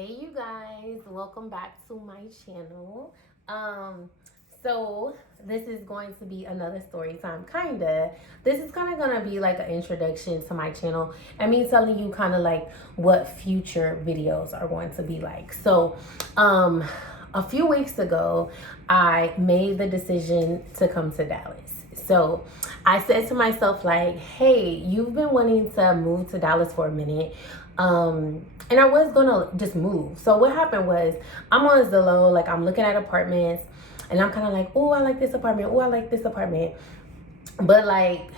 Hey you guys, welcome back to my channel. So this is going to be another story time, kinda. This is kind of gonna be like an introduction to my channel and me telling you kind of like what future videos are going to be like. A few weeks ago, I made the decision to come to Dallas. So I said to myself, like, hey, you've been wanting to move to Dallas for a minute. And I was gonna just move. So what happened was I'm on Zillow, like I'm looking at apartments and I'm kind of like, oh, I like this apartment. Oh, I like this apartment. But like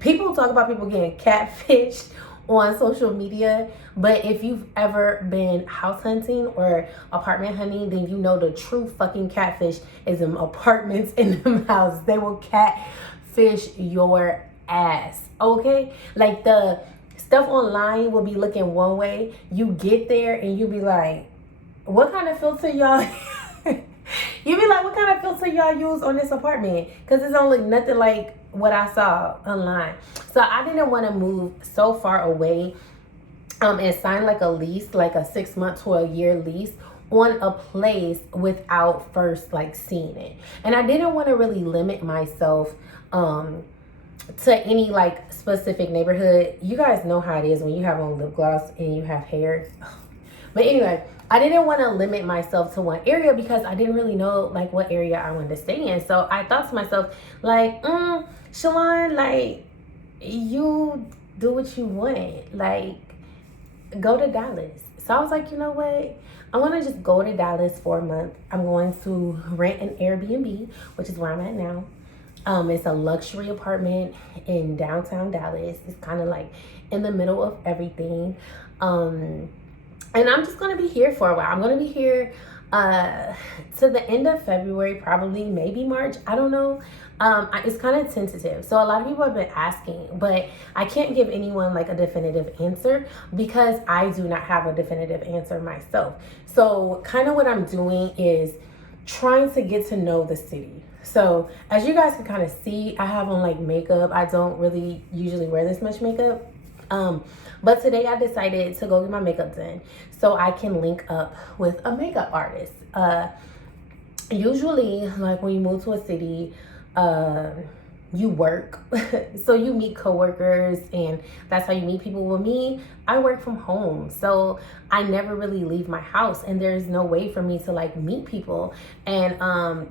people talk about people getting catfished on social media, but if you've ever been house hunting or apartment hunting, then you know the true fucking catfish is in apartments in them houses. They will catfish your ass, okay? Like the stuff online will be looking one way. You get there and you be like, what kind of filter y'all you be like, what kind of filter y'all use on this apartment? Because it don't look nothing like what I saw online. So I didn't want to move so far away and sign like a lease, like a 6 month to a year lease on a place without first like seeing it. And I didn't want to really limit myself to any like specific neighborhood. You guys know how it is when you have on lip gloss and you have hair. But anyway, I didn't want to limit myself to one area because I didn't really know like what area I wanted to stay in. So I thought to myself, like, Shalon, like, you do what you want. Like, go to Dallas. So I was like, you know what? I want to just go to Dallas for a month. I'm going to rent an Airbnb, which is where I'm at now. It's a luxury apartment in downtown Dallas. It's kind of like in the middle of everything. And I'm just going to be here for a while. I'm going to be here to the end of February, probably, maybe March. I don't know. It's kind of tentative. So a lot of people have been asking, but I can't give anyone like a definitive answer because I do not have a definitive answer myself. So kind of what I'm doing is trying to get to know the city. So as you guys can kind of see, I have on like makeup. I don't really usually wear this much makeup. But today I decided to go get my makeup done so I can link up with a makeup artist. Usually like when you move to a city, you work. So you meet coworkers and that's how you meet people. With me, I work from home. So I never really leave my house and there's no way for me to like meet people and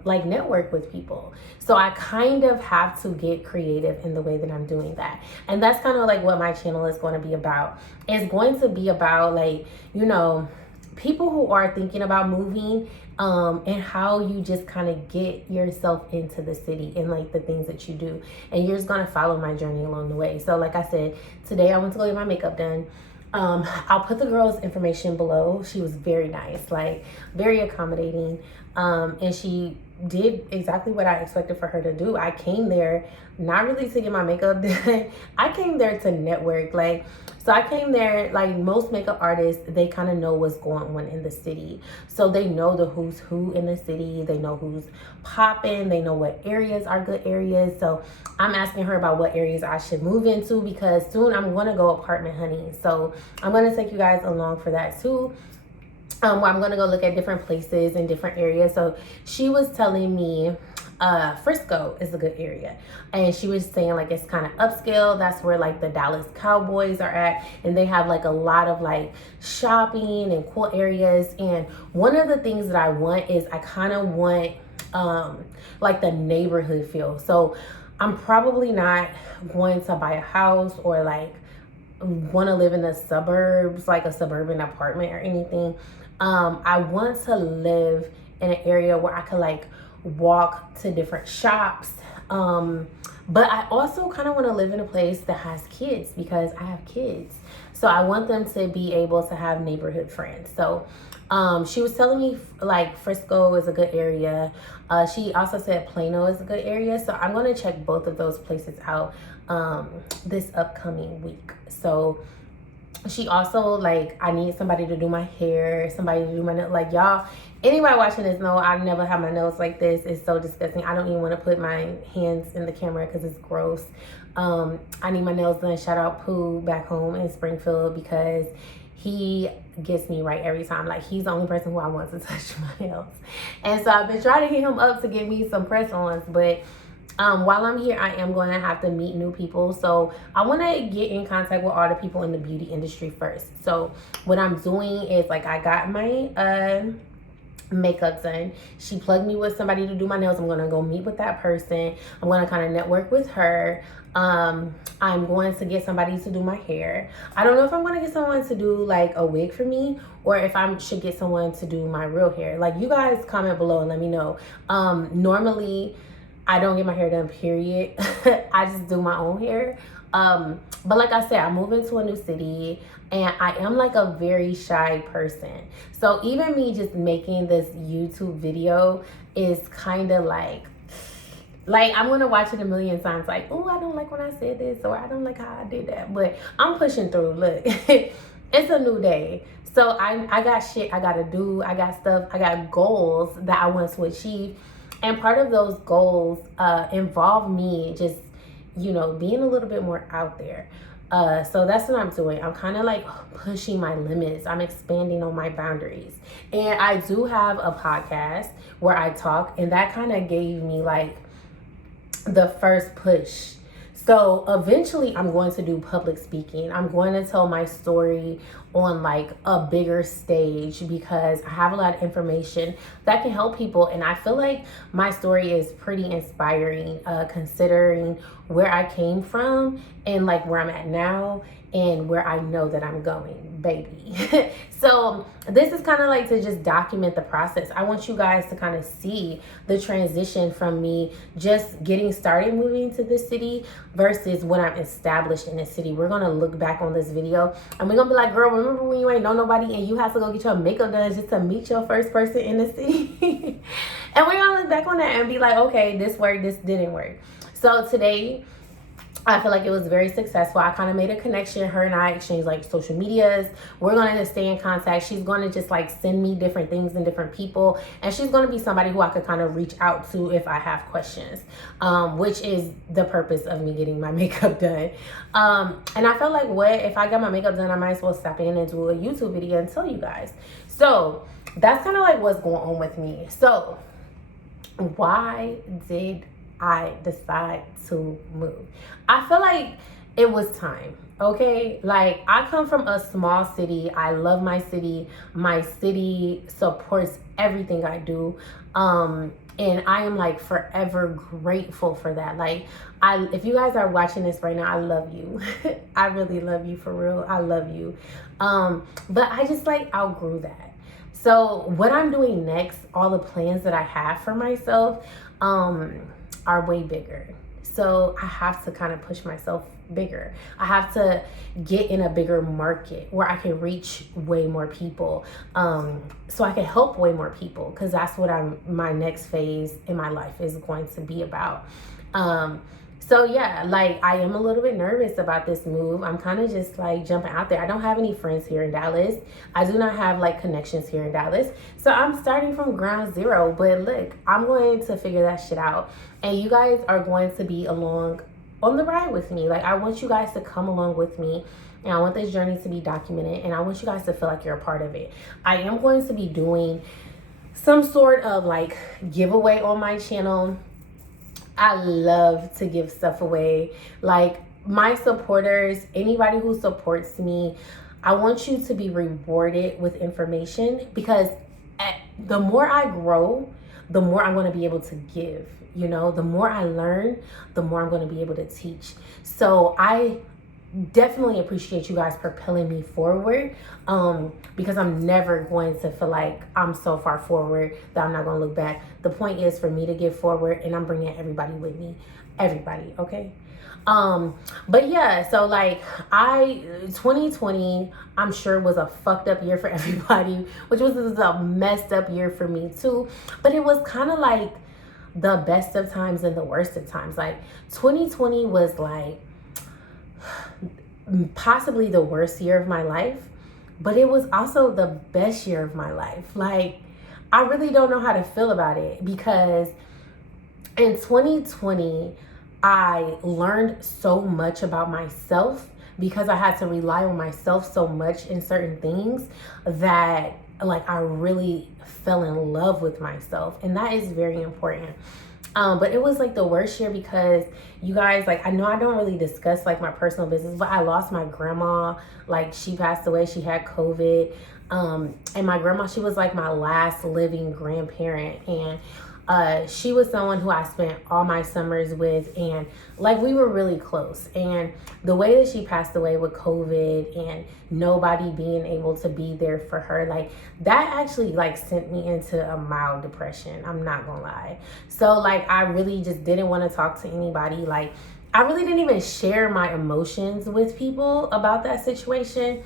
like network with people. So I kind of have to get creative in the way that I'm doing that. And that's kind of like what my channel is going to be about. It's going to be about like, you know, people who are thinking about moving and how you just kind of get yourself into the city and like the things that you do, and you're just gonna follow my journey along the way. So like I said, today I went to go get my makeup done. I'll put the girl's information below. She was very nice, like very accommodating, and she did exactly what I expected for her to do. I came there not really to get my makeup done. I came there to network. Like, so I came there, like most makeup artists, they kind of know what's going on in the city. So they know the who's who in the city. They know who's popping. They know what areas are good areas. So I'm asking her about what areas I should move into because soon I'm going to go apartment hunting. So I'm going to take you guys along for that too. Where I'm going to go look at different places in different areas. So she was telling me Frisco is a good area, and she was saying like it's kind of upscale. That's where like the Dallas Cowboys are at, and they have like a lot of like shopping and cool areas. And one of the things that I want is I kind of want like the neighborhood feel. So I'm probably not going to buy a house or like want to live in the suburbs, like a suburban apartment or anything. I want to live in an area where I could like walk to different shops. But I also kind of want to live in a place that has kids because I have kids. So I want them to be able to have neighborhood friends. So she was telling me like Frisco is a good area. She also said Plano is a good area. So I'm going to check both of those places out this upcoming week. So she also like, I need somebody to do my hair, somebody to do my nails. Like y'all, anybody watching this know I never have my nails like this. It's so disgusting. I don't even want to put my hands in the camera because it's gross. I need my nails done. Shout out Pooh back home in Springfield because he gets me right every time. Like, he's the only person who I want to touch my nails. And so I've been trying to hit him up to get me some press-ons, but while I'm here, I am going to have to meet new people. So I want to get in contact with all the people in the beauty industry first. So what I'm doing is, like, I got my makeup done. She plugged me with somebody to do my nails. I'm going to go meet with that person. I'm going to kind of network with her. I'm going to get somebody to do my hair. I don't know if I'm going to get someone to do like a wig for me, or if I should get someone to do my real hair. Like, you guys comment below and let me know. Normally I don't get my hair done, period. I just do my own hair. But like I said, I moved into a new city and I am like a very shy person. So even me just making this YouTube video is kind of like I'm gonna watch it a million times, like, oh, I don't like when I said this, or I don't like how I did that. But I'm pushing through. Look, it's a new day. So I got shit I gotta do. I got stuff, I got goals that I want to achieve. And part of those goals involve me just, you know, being a little bit more out there. So that's what I'm doing. I'm kind of like pushing my limits. I'm expanding on my boundaries. And I do have a podcast where I talk, and that kind of gave me like the first push. So eventually I'm going to do public speaking. I'm going to tell my story on like a bigger stage, because I have a lot of information that can help people. And I feel like my story is pretty inspiring, considering where I came from and like where I'm at now and where I know that I'm going, baby. So this is kind of like to just document the process. I want you guys to kind of see the transition from me just getting started moving to this city versus when I'm established in this city. We're going to look back on this video and we're going to be like, girl, remember when you ain't know nobody and you had to go get your makeup done just to meet your first person in the city? And we're going to look back on that and be like, okay, this worked, this didn't work. So today, I feel like it was very successful. I kind of made a connection. Her and I exchanged like social medias. We're going to stay in contact. She's going to just like send me different things and different people. And she's going to be somebody who I could kind of reach out to if I have questions, which is the purpose of me getting my makeup done. And I felt like, what if I got my makeup done, I might as well stop in and do a YouTube video and tell you guys. So that's kind of like what's going on with me. So why did I decide to move? I feel like it was time, okay? Like, I come from a small city. I love my city. My city supports everything I do. And I am like forever grateful for that. Like, if you guys are watching this right now, I love you. I really love you, for real. I love you. But I just like outgrew that. So what I'm doing next, all the plans that I have for myself, are way bigger. So I have to kind of push myself bigger. I have to get in a bigger market where I can reach way more people, so I can help way more people, because that's what my next phase in my life is going to be about. So yeah, like, I am a little bit nervous about this move. I'm kind of just like jumping out there. I don't have any friends here in Dallas. I do not have like connections here in Dallas. So I'm starting from ground zero. But look, I'm going to figure that shit out. And you guys are going to be along on the ride with me. Like, I want you guys to come along with me. And I want this journey to be documented. And I want you guys to feel like you're a part of it. I am going to be doing some sort of like giveaway on my channel. I love to give stuff away. Like, my supporters, anybody who supports me, I want you to be rewarded with information, because the more I grow, the more I'm going to be able to give. You know, the more I learn, the more I'm going to be able to teach. So I definitely appreciate you guys propelling me forward, because I'm never going to feel like I'm so far forward that I'm not going to look back. The point is for me to get forward, and I'm bringing everybody with me. Everybody, okay? But yeah, so like 2020, I'm sure was a fucked up year for everybody, which was a messed up year for me too. But it was kind of like the best of times and the worst of times. Like, 2020 was like possibly the worst year of my life, but it was also the best year of my life. Like, I really don't know how to feel about it, because in 2020 I learned so much about myself because I had to rely on myself so much in certain things that like I really fell in love with myself, and that is very important. But it was like the worst year because you guys, like, I know I don't really discuss like my personal business, but I lost my grandma. Like, she passed away. She had COVID. And my grandma, she was like my last living grandparent. And she was someone who I spent all my summers with, and like we were really close. And the way that she passed away with COVID and nobody being able to be there for her, like that actually like sent me into a mild depression. I'm not gonna lie. So like I really just didn't want to talk to anybody. Like I really didn't even share my emotions with people about that situation.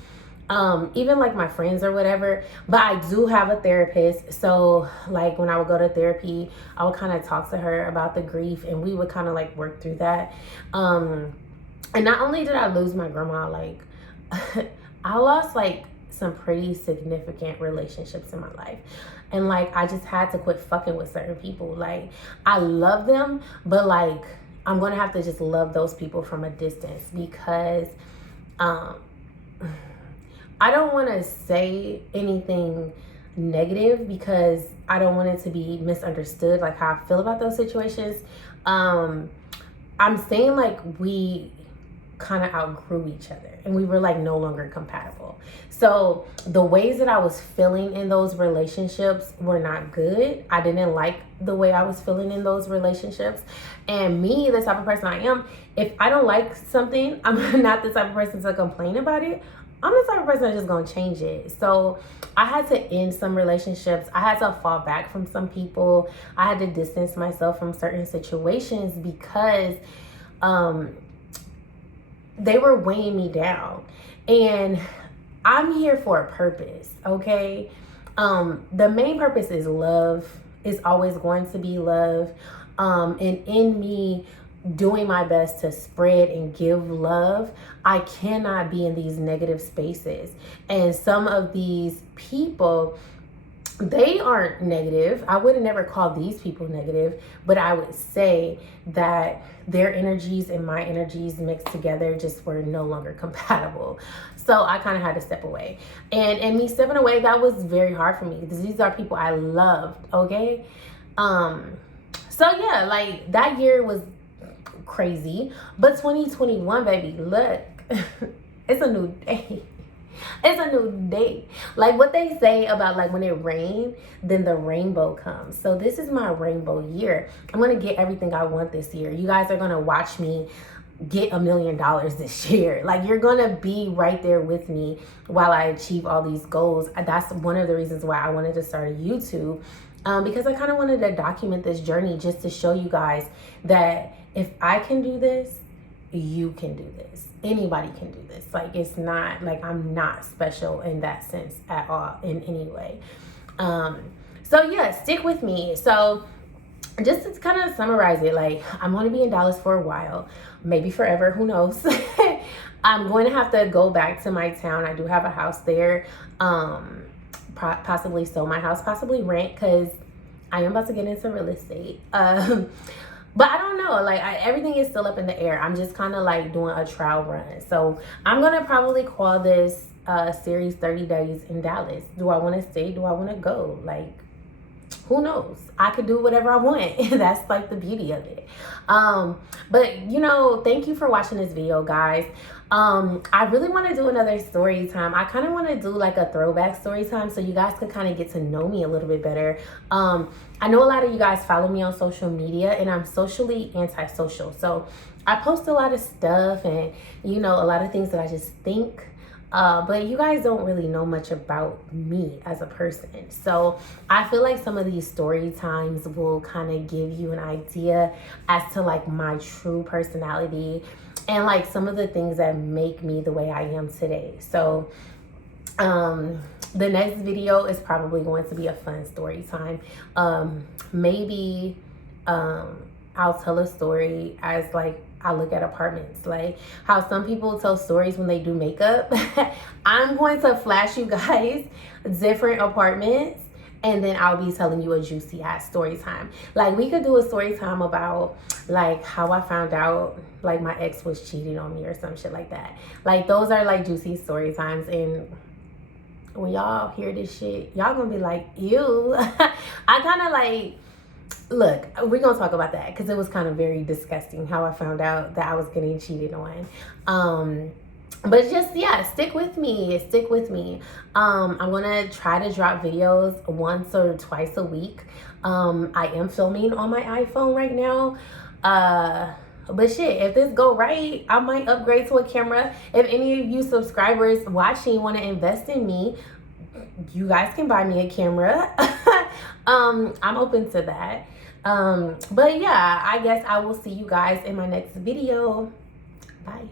Even like my friends or whatever, but I do have a therapist. So like when I would go to therapy, I would kind of talk to her about the grief, and we would kind of like work through that. And not only did I lose my grandma, like I lost like some pretty significant relationships in my life. And like I just had to quit fucking with certain people. Like I love them, but like I'm gonna have to just love those people from a distance, because I don't want to say anything negative because I don't want it to be misunderstood, like how I feel about those situations. I'm saying like we kind of outgrew each other and we were like no longer compatible. So the ways that I was feeling in those relationships were not good. I didn't like the way I was feeling in those relationships. And me, the type of person I am, if I don't like something, I'm not the type of person to complain about it. I'm the type of person that's just gonna change it. So I had to end some relationships. I had to fall back from some people. I had to distance myself from certain situations because they were weighing me down. And I'm here for a purpose, okay? The main purpose is love. It's always going to be love. And in me doing my best to spread and give love, I cannot be in these negative spaces. And some of these people, they aren't negative. I would never call these people negative, but I would say that their energies and my energies mixed together just were no longer compatible. So I kind of had to step away. And me stepping away, that was very hard for me because these are people I loved, okay? So yeah, like that year was crazy. But 2021, baby, look, it's a new day. It's a new day. Like what they say about like when it rains, then the rainbow comes. So this is my rainbow year. I'm going to get everything I want this year. You guys are going to watch me get $1 million this year. Like you're going to be right there with me while I achieve all these goals. That's one of the reasons why I wanted to start a YouTube, because I kind of wanted to document this journey just to show you guys that if I can do this, you can do this. Anybody can do this. Like it's not like I'm not special in that sense at all in any way. So yeah, stick with me. So just to kind of summarize it, like I'm going to be in Dallas for a while, maybe forever, who knows. I'm going to have to go back to my town. I do have a house there. Possibly sell my house, possibly rent, because I am about to get into real estate. But I don't know, like everything is still up in the air. I'm just kind of like doing a trial run. So I'm going to probably call this series 30 Days in Dallas. Do I want to stay? Do I want to go? Like, who knows? I could do whatever I want. That's like the beauty of it. But you know, thank you for watching this video, guys. I really want to do another story time. I kind of want to do like a throwback story time so you guys could kind of get to know me a little bit better. I know a lot of you guys follow me on social media, and I'm socially antisocial. So I post a lot of stuff and, you know, a lot of things that I just think. But you guys don't really know much about me as a person. So I feel like some of these story times will kind of give you an idea as to like my true personality and like some of the things that make me the way I am today. So the next video is probably going to be a fun story time. Maybe I'll tell a story as like I look at apartments, like how some people tell stories when they do makeup. I'm going to flash you guys different apartments and then I'll be telling you a juicy ass story time. Like, we could do a story time about like how I found out like my ex was cheating on me or some shit like that. Like, those are like juicy story times, and when y'all hear this shit, y'all gonna be like, ew. I kind of like, look, we're gonna talk about that because it was kind of very disgusting how I found out that I was getting cheated on. But just, yeah, stick with me. I'm gonna try to drop videos once or twice a week. I am filming on my iPhone right now. But shit, if this go right, I might upgrade to a camera. If any of you subscribers watching want to invest in me, you guys can buy me a camera. I'm open to that. But yeah, I guess I will see you guys in my next video. Bye.